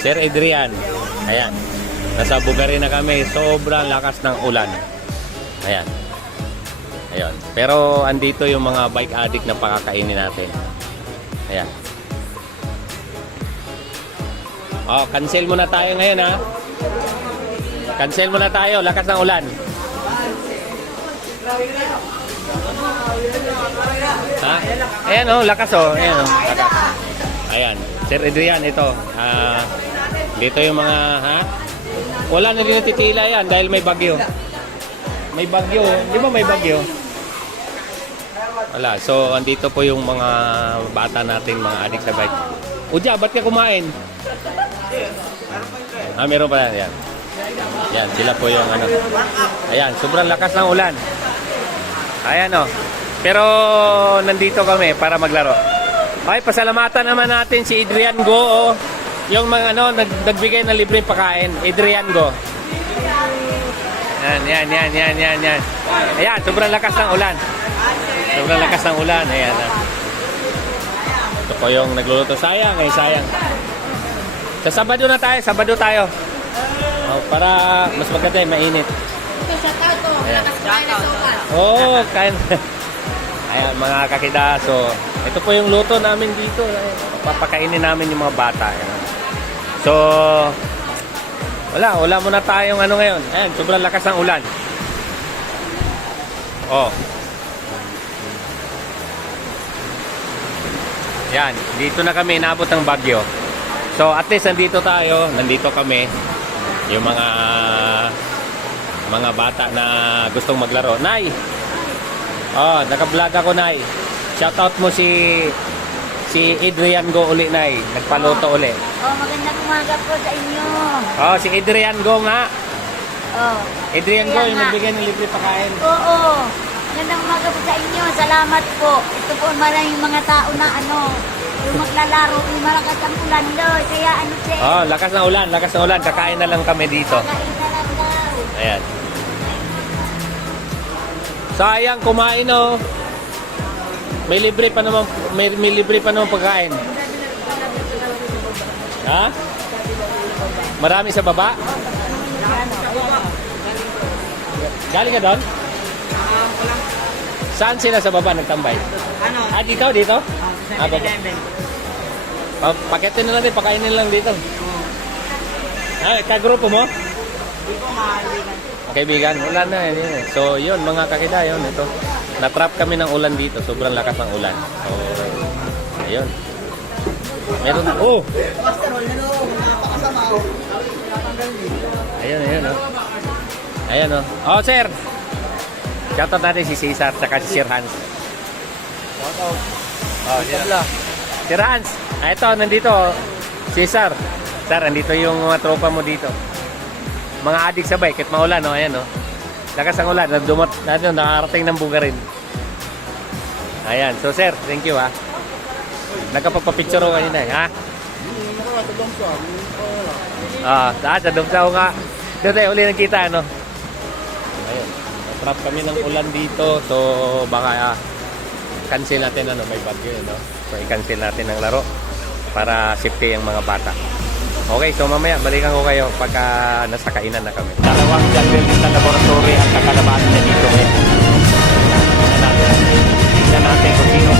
Sir Adrian. Ayan. Nasa Bugari na kami. Sobrang lakas ng ulan. Ayan. Ayan. Pero andito yung mga bike addict na pakakainin natin. Ayan. Oh, cancel muna tayo ngayon ha. Cancel muna tayo. Lakas ng ulan. Ha? Ayan oh, lakas oh. Ayan oh, lakas. Ayan. Sir Adrian, ito. Dito yung mga, ha? Wala na rin natitila yan dahil may bagyo. May bagyo. Di ba may bagyo? Wala. So, andito po yung mga bata natin, mga adik sa bike. Uja, ba't ka kumain? Meron pa yan. Yan, sila po yung ano. Ayan, sobrang lakas ng ulan. Ayan o. Pero, nandito kami para maglaro. Okay, pasalamatan naman natin si Adrian Go. Yung mga ano, nagbigay ng libreng pagkain. Adrian Go. Yan. Ayan, sobrang lakas ng ulan. Sobrang lakas ng ulan. Ayan. Ito po yung nagluluto. Sayang. Sa Sabado na tayo. Sabado tayo. Para mas maganda mainit. Ito sa tato. Lakas kumain na sopas. Oo, kain. Ayan, mga kakidaso. Ito po yung luto namin dito. Papakainin namin yung mga bata. Ayan. So, wala muna tayong ano ngayon. Ayan, sobrang lakas ng ulan. Oh. Yan, dito na kami inabot ng bagyo. So, at least nandito kami. Yung mga bata na gustong maglaro. Nay! Oh, naka-vlog ako, Nay. Shoutout mo si Adrian Go uli, Nay. Nagpaluto uli. Oh, magandang umaga po sa inyo. Oh, si Adrian Go nga. Oh. Adrian Go, yung nagbigay ng libre pagkain. Oo. Magandang umaga po sa inyo. Salamat po. Ito po maraming mga tao na yung maglalaro, yung malakas ang ulan doon. Kaya sir. Oh, lakas ng ulan. Kakain na lang kami dito. Kakain na lang daw. Ayan. Sayang kumain oh. May libre pa naman pagkain. Ha? Marami sa baba? Galing ka doon? Saan sila sa baba nagtambay? Dito? Baba. Paketin na lang din, pakainin lang dito. Kagrupo mo? Kaibigan, wala na yun. So yun mga kakida, yun ito. Natrap kami ng ulan dito, sobrang lakas ng ulan. So ayun. Meron na. Oh. Ayun oh. Ayan oh. Oh sir. Shoutout natin si Cesar at si Sir Hans. Shoutout. Oh, Sir Hans. Ito nandito Cesar. Sir, nandito yung mga tropa mo dito. Mga adik sa bike, kahit maulan, no? Ayan, no? Lakas ang ulan, nakarating ng Bugarin. Ayan, so sir, thank you, ha? Nagkapapapicture ko kanina, ha? Sa Dumsao nga. Doon tayo, uli nagkita, ano? Ayun, natrap kami ng ulan dito, so baka cancel natin, may bagyo, no? So, i-cancel natin ang laro para safety ang mga bata. Okay, so mamaya balikan ko kayo pagka nasa kainan na kami. Dalawang jungle laboratory ang kakalabasan na dito ngayon. Tingnan natin kung sino